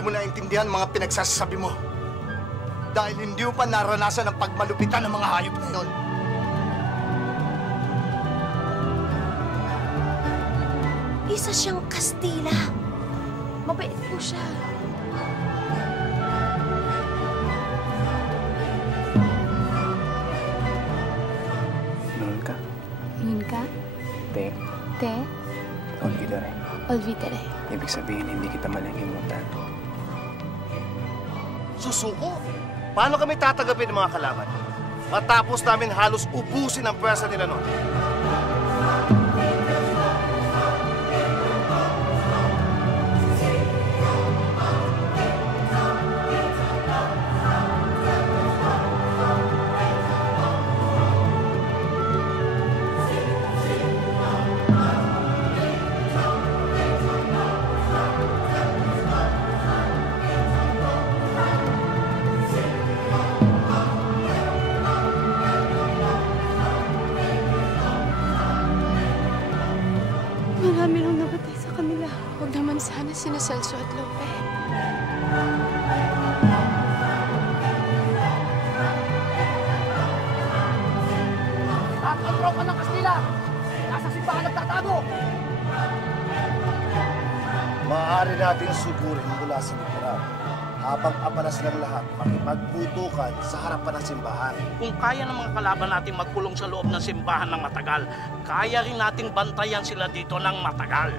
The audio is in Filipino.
hindi mo naintindihan mga pinagsasabi mo. Dahil hindi mo pa naranasan ang pagmalupitan ng mga hayop na yon. Isa siyang Kastila. Mabait po siya. Noon ka? Noon ka? Te. Te? Olvidare. Olvidare. Ibig sabihin, hindi kita malilimutan. Susuko? Paano kami tatagapin ng mga kalaban? Matapos namin halos ubusin ang pwersa nila noon. Marami nang nabatay sa kanila. Huwag naman sana sina Celso at Lope. Ang tropa ng Kastila! Nasa simbahan nagtatago! Maaari nating sugurin mula sa likuran habang abala silang lahat makipagputukan sa harapan ng simbahan. Kung kaya ng mga kalaban nating magkulong sa loob ng simbahan ng matagal, kaya rin nating bantayan sila dito ng matagal.